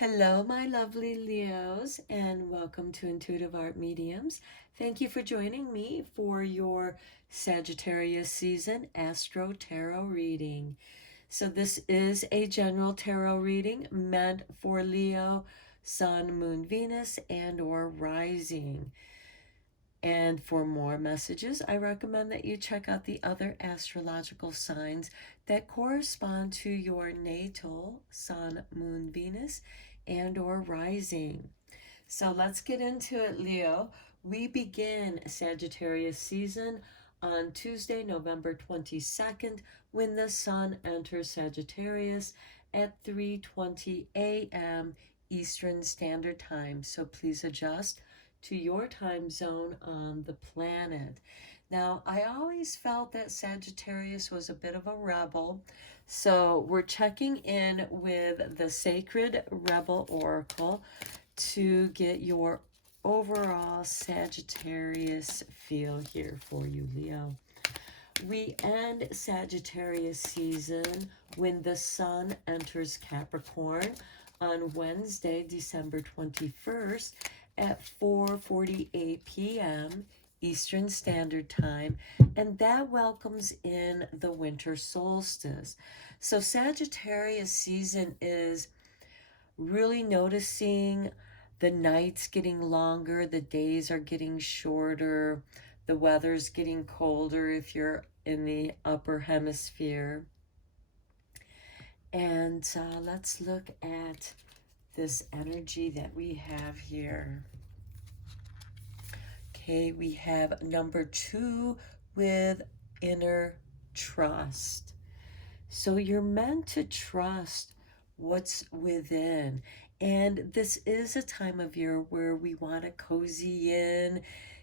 Hello, my lovely Leos, and welcome to Intuitive Art Mediums. Thank you for joining me for your Sagittarius season Astro-Tarot reading. So this is a general tarot reading meant for Leo, Sun, Moon, Venus, and or Rising. And for more messages, I recommend that you check out the other astrological signs that correspond to your natal Sun, Moon, Venus, and or rising. So let's get into it, Leo. We begin Sagittarius season on Tuesday, November 22nd, when the Sun enters Sagittarius at 3:20 a.m. Eastern Standard Time. So please adjust to your time zone on the planet. Now, I always felt that Sagittarius was a bit of a rebel, so we're checking in with the Sacred Rebel Oracle to get your overall Sagittarius feel here for you, Leo. We end Sagittarius season when the Sun enters Capricorn on Wednesday, December 21st at 4:48 p.m. Eastern Standard Time, and that welcomes in the winter solstice. So Sagittarius season is really noticing the nights getting longer, the days are getting shorter, the weather's getting colder if you're in the upper hemisphere. And let's look at this energy that we have here. Okay, we have number 2 with inner trust. So you're meant to trust what's within. And this is a time of year where we want to cozy in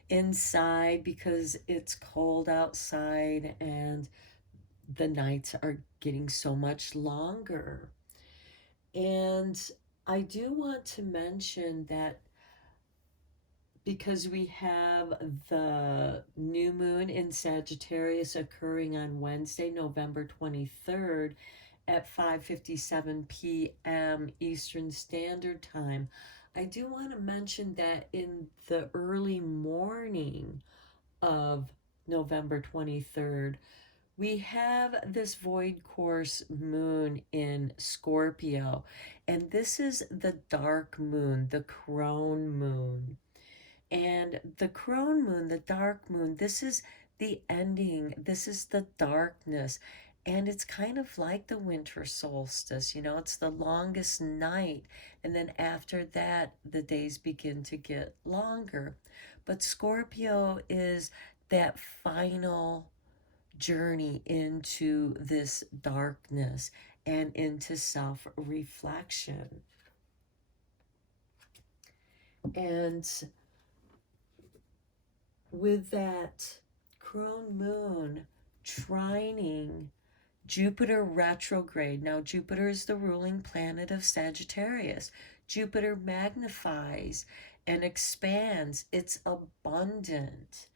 inside because it's cold outside and the nights are getting so much longer. And I do want to mention that because we have the new moon in Sagittarius occurring on Wednesday, November 23rd at 5:57 p.m. Eastern Standard Time, I do want to mention that in the early morning of November 23rd, we have this void course moon in Scorpio, and this is the dark moon, the crone moon. And the crone moon, the dark moon, this is the ending, this is the darkness. And it's kind of like the winter solstice, it's the longest night. And then after that, the days begin to get longer. But Scorpio is that final journey into this darkness and into self-reflection. And with that crone moon trining Jupiter retrograde. Now, Jupiter is the ruling planet of Sagittarius. Jupiter magnifies and expands. It's abundant.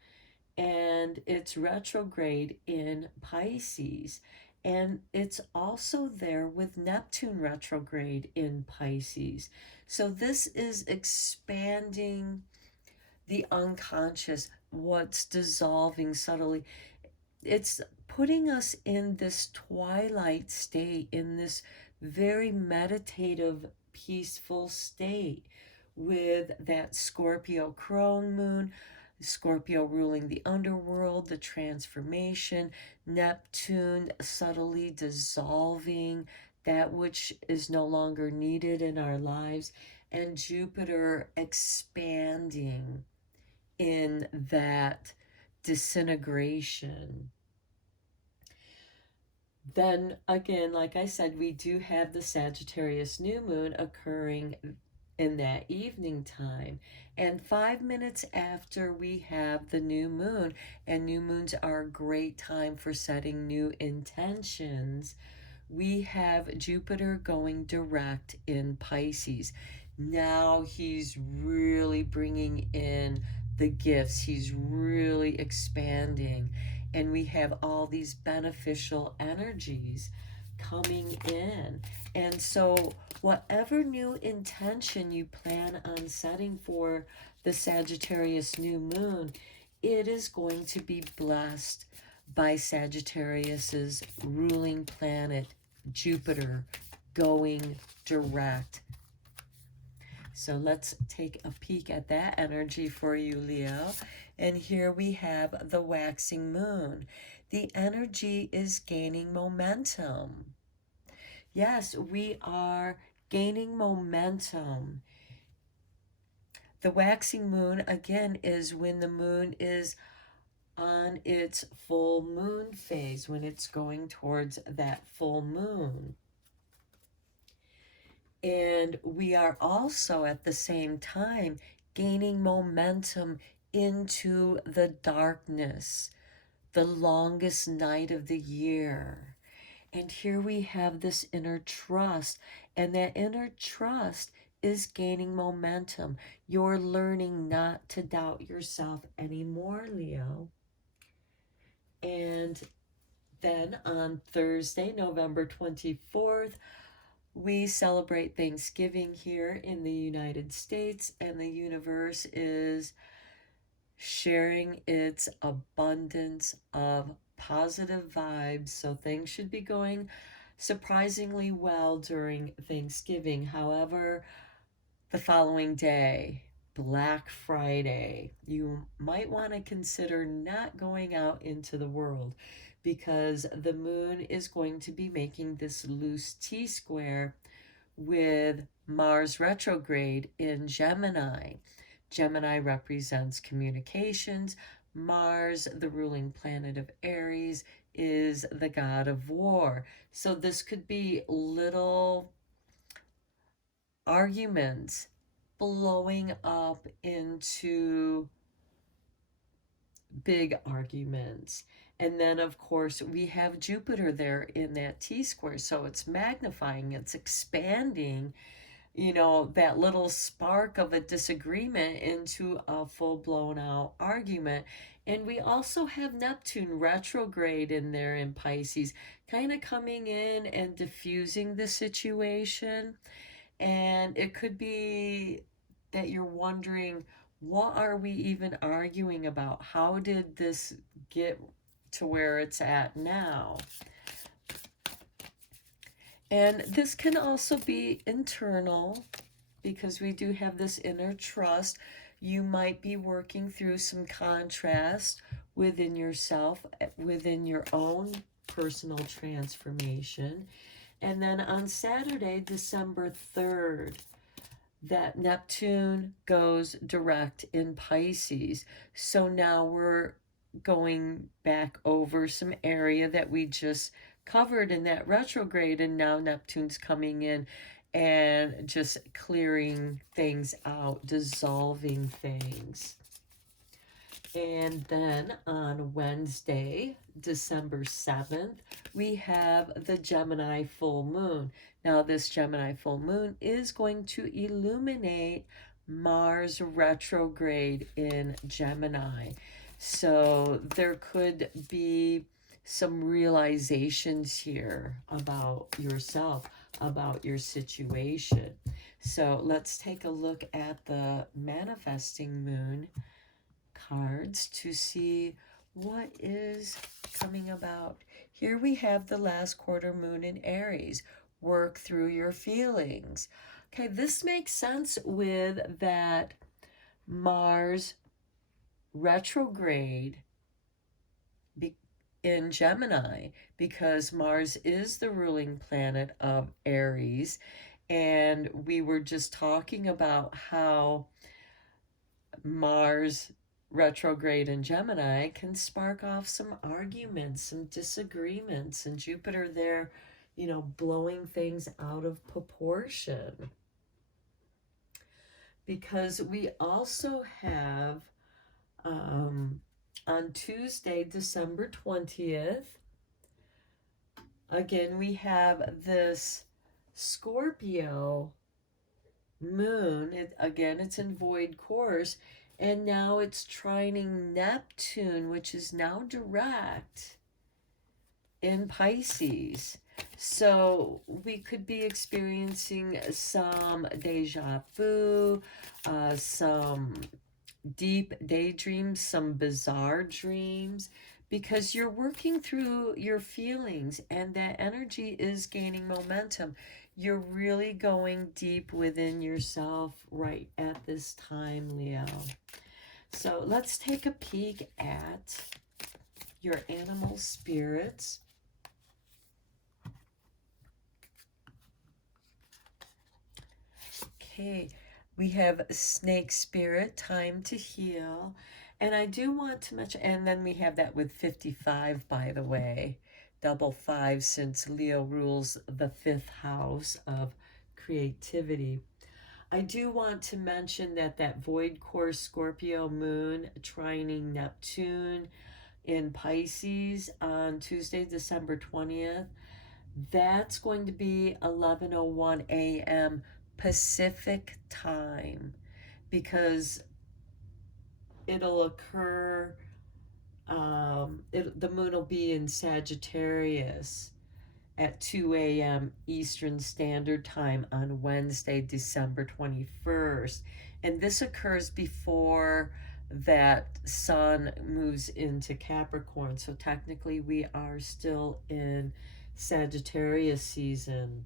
And it's retrograde in Pisces. And it's also there with Neptune retrograde in Pisces. So this is expanding the unconscious, what's dissolving subtly. It's putting us in this twilight state, in this very meditative, peaceful state with that Scorpio crone moon, Scorpio ruling the underworld, the transformation, Neptune subtly dissolving that which is no longer needed in our lives, and Jupiter expanding in that disintegration. Then again, like I said, we do have the Sagittarius new moon occurring in that evening time. And 5 minutes after we have the new moon, and new moons are a great time for setting new intentions, we have Jupiter going direct in Pisces. Now he's really bringing in the gifts. He's really expanding. And we have all these beneficial energies coming in. And so whatever new intention you plan on setting for the Sagittarius new moon, it is going to be blessed by Sagittarius's ruling planet, Jupiter, going direct. So let's take a peek at that energy for you, Leo. And here we have the waxing moon. The energy is gaining momentum. Yes, we are gaining momentum. The waxing moon, again, is when the moon is on its full moon phase, when it's going towards that full moon. And we are also at the same time gaining momentum into the darkness, the longest night of the year. And here we have this inner trust, and that inner trust is gaining momentum. You're learning not to doubt yourself anymore, Leo. And then on Thursday, November 24th, we celebrate Thanksgiving here in the United States, and the universe is sharing its abundance of positive vibes. So things should be going surprisingly well during Thanksgiving. However, the following day, Black Friday, you might want to consider not going out into the world, because the moon is going to be making this loose T-square with Mars retrograde in Gemini. Gemini represents communications. Mars, the ruling planet of Aries, is the god of war. So this could be little arguments blowing up into big arguments. And then, of course, we have Jupiter there in that T-square. So it's magnifying, it's expanding, you know, that little spark of a disagreement into a full-blown out argument. And we also have Neptune retrograde in there in Pisces, kind of coming in and diffusing the situation. And it could be that you're wondering, what are we even arguing about? How did this get to where it's at now? And this can also be internal, because we do have this inner trust. You might be working through some contrast within yourself, within your own personal transformation. And then on Saturday, December 3rd, that Neptune goes direct in Pisces. So now we're going back over some area that we just covered in that retrograde, and now Neptune's coming in and just clearing things out, dissolving things. And then on Wednesday, December 7th, we have the Gemini full moon. Now, this Gemini full moon is going to illuminate Mars retrograde in Gemini. So there could be some realizations here about yourself, about your situation. So let's take a look at the manifesting moon cards to see what is coming about. Here we have the last quarter moon in Aries. Work through your feelings. Okay, this makes sense with that Mars retrograde in Gemini, because Mars is the ruling planet of Aries. And we were just talking about how Mars retrograde in Gemini can spark off some arguments, some disagreements, and Jupiter there, you know, blowing things out of proportion. Because we also have on Tuesday, December 20th, again, we have this Scorpio moon. Again, it's in void course, and now it's trining Neptune, which is now direct in Pisces. So we could be experiencing some deja vu, some deep daydreams, some bizarre dreams, because you're working through your feelings and that energy is gaining momentum. You're really going deep within yourself right at this time, Leo. So let's take a peek at your animal spirits. Okay, we have snake spirit, time to heal. And I do want to mention, and then we have that with 55, by the way, double five, since Leo rules the fifth house of creativity. I do want to mention that that void core Scorpio moon trining Neptune in Pisces on Tuesday, December 20th, that's going to be 11:01 a.m. Pacific time, because it'll occur, the moon will be in Sagittarius at 2 a.m. Eastern Standard Time on Wednesday, December 21st. And this occurs before that Sun moves into Capricorn. So technically we are still in Sagittarius season.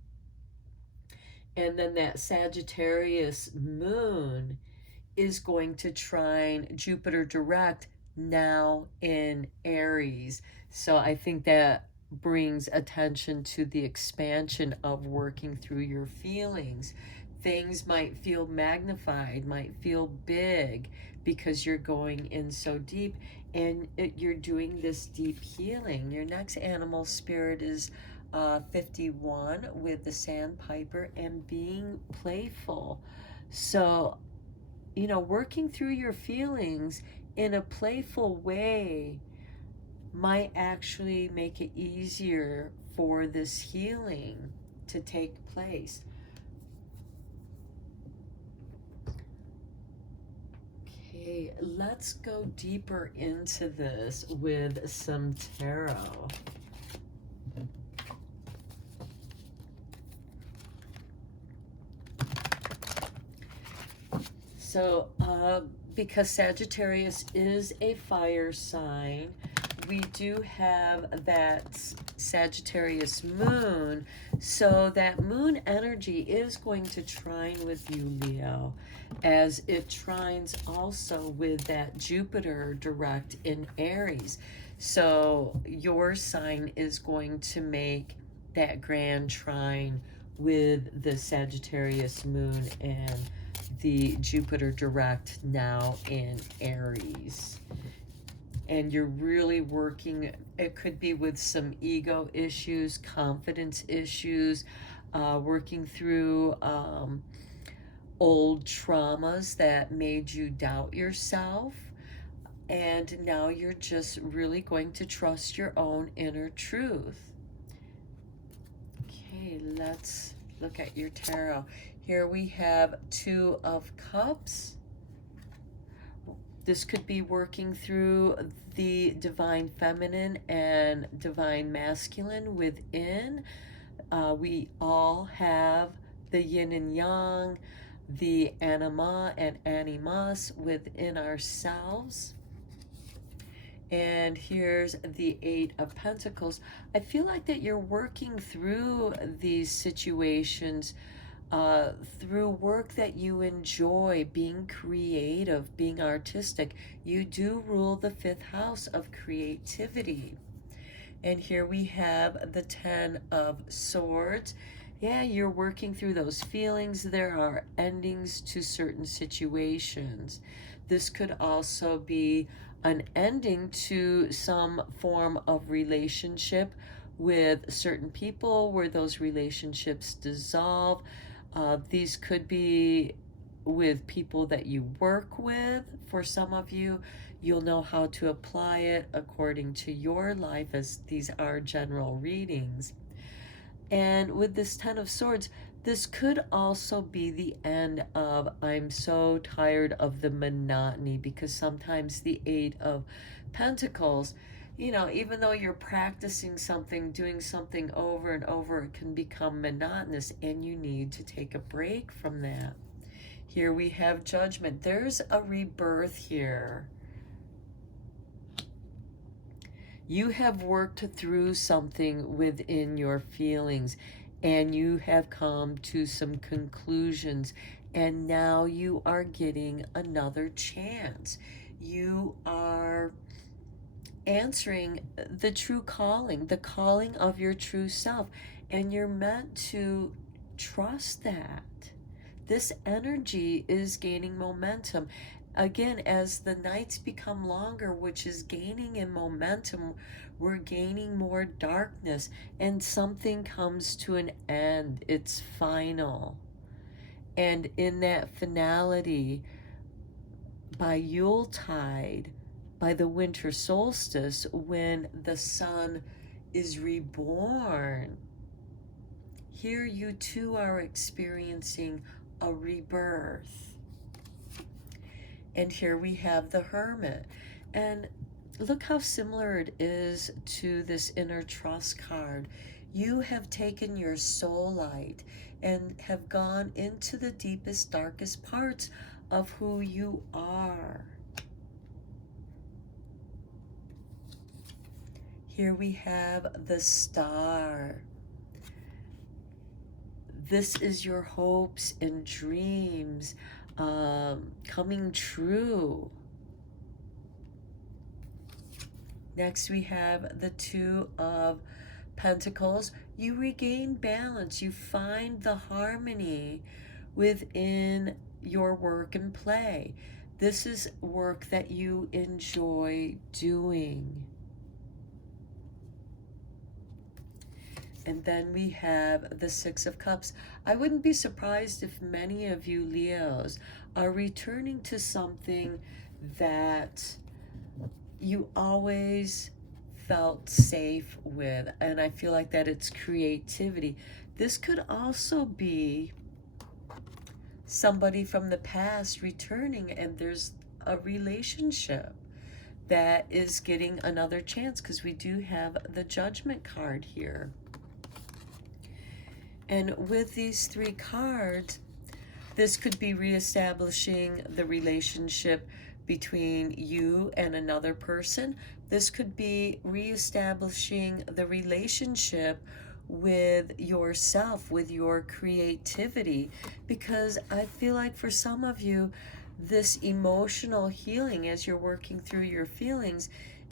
And then that Sagittarius moon is going to trine Jupiter direct now in Aries. So I think that brings attention to the expansion of working through your feelings. Things might feel magnified, might feel big, because you're going in so deep, and you're doing this deep healing. Your next animal spirit is 51 with the sandpiper and being playful. So, you know, working through your feelings in a playful way might actually make it easier for this healing to take place. Okay, let's go deeper into this with some tarot. So, because Sagittarius is a fire sign, we do have that Sagittarius moon. So that moon energy is going to trine with you, Leo, as it trines also with that Jupiter direct in Aries. So your sign is going to make that grand trine with the Sagittarius moon and the Jupiter direct now in Aries. And you're really working, it could be with some ego issues, confidence issues, working through old traumas that made you doubt yourself. And now you're just really going to trust your own inner truth. Okay, let's look at your tarot. Here we have Two of Cups. This could be working through the divine feminine and divine masculine within. We all have the yin and yang, the anima and animus within ourselves. And here's the Eight of Pentacles. I feel like that you're working through these situations through work that you enjoy, being creative, being artistic. You do rule the fifth house of creativity. And here we have the Ten of Swords. Yeah, you're working through those feelings. There are endings to certain situations. This could also be an ending to some form of relationship with certain people where those relationships dissolve. These could be with people that you work with. For some of you, you'll know how to apply it according to your life, as these are general readings. And with this Ten of Swords, this could also be the end of, I'm so tired of the monotony, because sometimes the Eight of Pentacles you know, even though you're practicing something, doing something over and over, it can become monotonous and you need to take a break from that. Here we have Judgment. There's a rebirth here. You have worked through something within your feelings and you have come to some conclusions, and now you are getting another chance. You are answering the true calling, the calling of your true self, and you're meant to trust that. This energy is gaining momentum. Again, as the nights become longer, which is gaining in momentum, we're gaining more darkness, and something comes to an end. It's final. And in that finality, by Yuletide, by the winter solstice, when the sun is reborn, here you too are experiencing a rebirth. And here we have the Hermit. And look how similar it is to this Inner Trust card. You have taken your soul light and have gone into the deepest, darkest parts of who you are. Here we have the Star. This is your hopes and dreams coming true. Next we have the Two of Pentacles. You regain balance. You find the harmony within your work and play. This is work that you enjoy doing. And then we have the Six of Cups. I wouldn't be surprised if many of you Leos are returning to something that you always felt safe with. And I feel like that it's creativity. This could also be somebody from the past returning, and there's a relationship that is getting another chance, because we do have the Judgment card here. And with these three cards, this could be reestablishing the relationship between you and another person. This could be reestablishing the relationship with yourself, with your creativity, because I feel like for some of you, this emotional healing as you're working through your feelings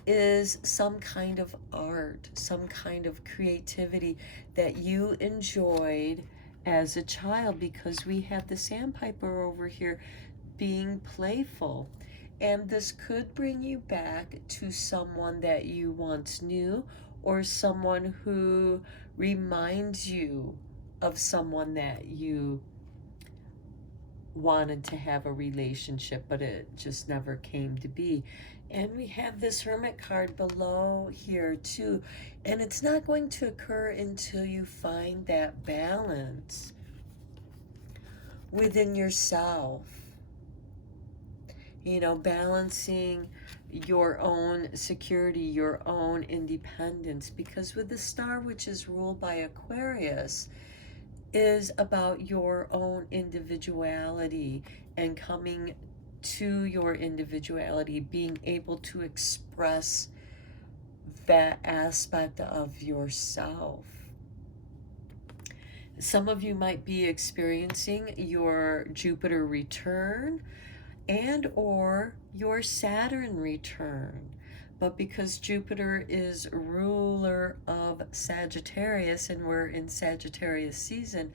is some kind of art, some kind of creativity that you enjoyed as a child, because we have the Sandpiper over here being playful. And this could bring you back to someone that you once knew, or someone who reminds you of someone that you wanted to have a relationship, but it just never came to be. And we have this Hermit card below here too. And it's not going to occur until you find that balance within yourself. You know, balancing your own security, your own independence. Because with the Star, which is ruled by Aquarius, is about your own individuality and coming to your individuality, being able to express that aspect of yourself. Some of you might be experiencing your Jupiter return and or your Saturn return. But because Jupiter is ruler of Sagittarius and we're in Sagittarius season,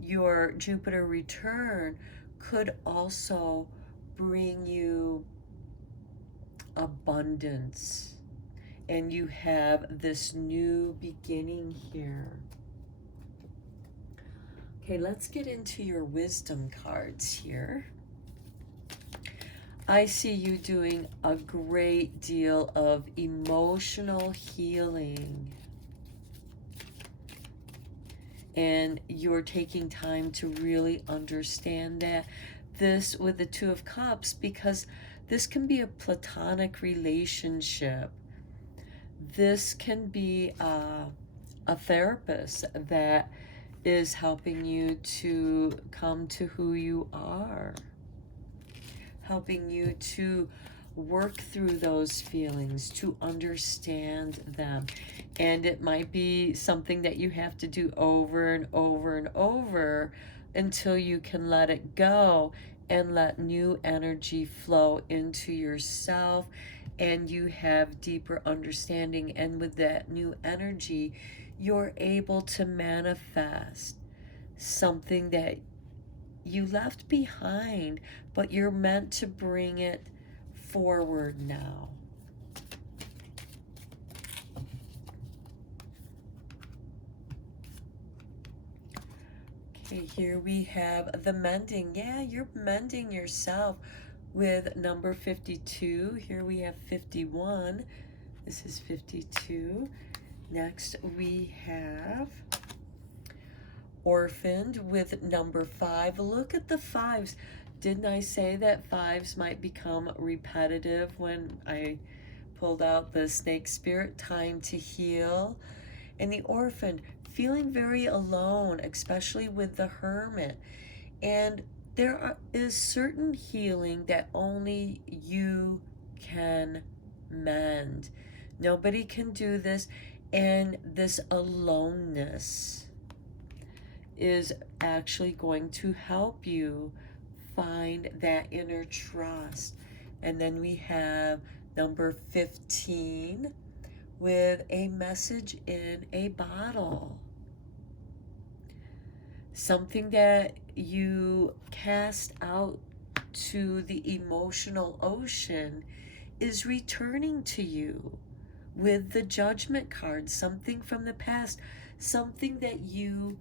your Jupiter return could also bring you abundance. And you have this new beginning here. Okay, let's get into your wisdom cards here. I see you doing a great deal of emotional healing. And you're taking time to really understand that. This with the Two of Cups, because this can be a platonic relationship this can be a therapist that is helping you to come to who you are, helping you to work through those feelings, to understand them. And it might be something that you have to do over and over and over until you can let it go and let new energy flow into yourself, and you have deeper understanding. And with that new energy, you're able to manifest something that you left behind, but you're meant to bring it forward now. Okay, here we have the mending. Yeah, you're mending yourself with number 52. Here we have 51. This is 52. Next we have orphaned with number 5. Look at the 5s. Didn't I say that 5s might become repetitive when I pulled out the snake spirit? Time to heal. And the orphaned, feeling very alone, especially with the hermit. And there is certain healing that only you can mend. Nobody can do this. And this aloneness is actually going to help you find that inner trust. And then we have number 15 with a message in a bottle. Something that you cast out to the emotional ocean is returning to you with the Judgment card. Something from the past, something that you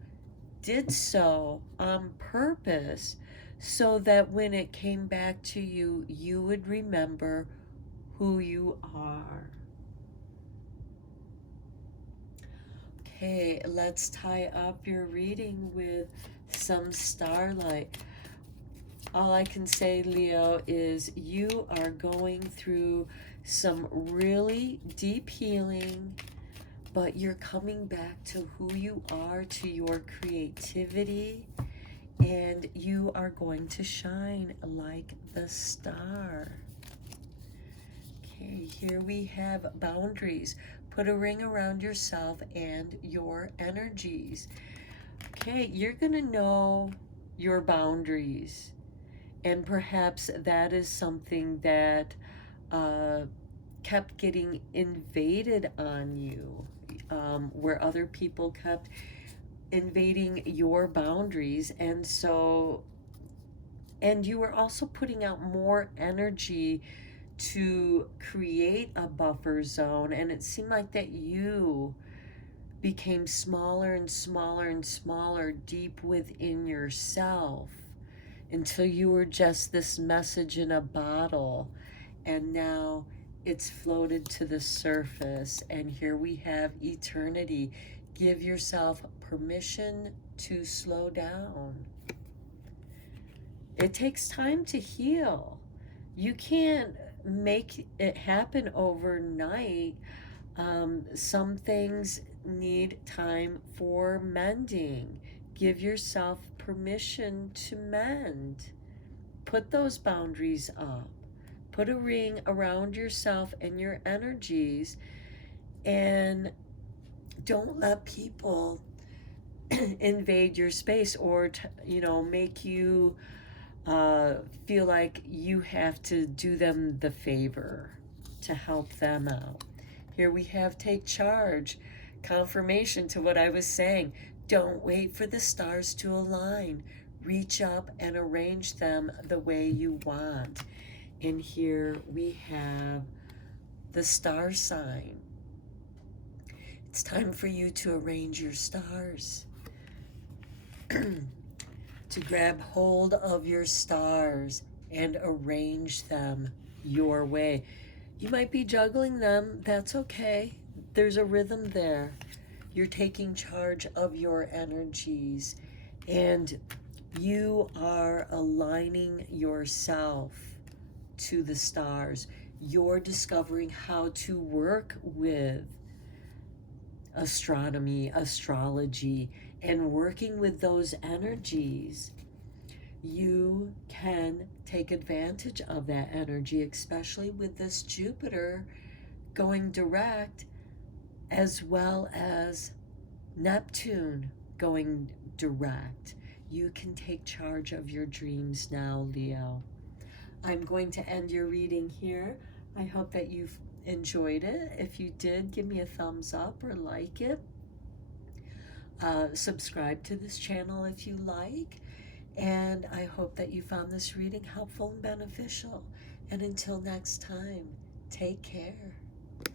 did so on purpose, so that when it came back to you, you would remember who you are. Okay, let's tie up your reading with some starlight. All I can say, Leo, is you are going through some really deep healing, but you're coming back to who you are, to your creativity, and you are going to shine like the star. Okay, here we have boundaries. Put a ring around yourself and your energies. Okay, you're going to know your boundaries, and perhaps that is something that kept getting invaded on you, where other people kept invading your boundaries. And so, and you were also putting out more energy to create a buffer zone, and it seemed like that you became smaller and smaller and smaller deep within yourself until you were just this message in a bottle, and now it's floated to the surface. And here we have eternity. Give yourself permission to slow down. It takes time to heal. You can't make it happen overnight. Some things need time for mending. Give yourself permission to mend. Put those boundaries up. Put a ring around yourself and your energies, and don't let people invade your space, or make you feel like you have to do them the favor to help them out. Here we have take charge. Confirmation to what I was saying. Don't wait for the stars to align. Reach up and arrange them the way you want. And here we have the star sign. It's time for you to arrange your stars. To grab hold of your stars and arrange them your way. You might be juggling them. That's okay. There's a rhythm there. You're taking charge of your energies, and you are aligning yourself to the stars. you're discovering how to work with astronomy, astrology, and working with those energies, you can take advantage of that energy, especially with this Jupiter going direct, as well as Neptune going direct. You can take charge of your dreams now, Leo. I'm going to end your reading here. I hope that you've enjoyed it. If you did, give me a thumbs up or like it. Subscribe to this channel if you like. And I hope that you found this reading helpful and beneficial. And until next time, take care.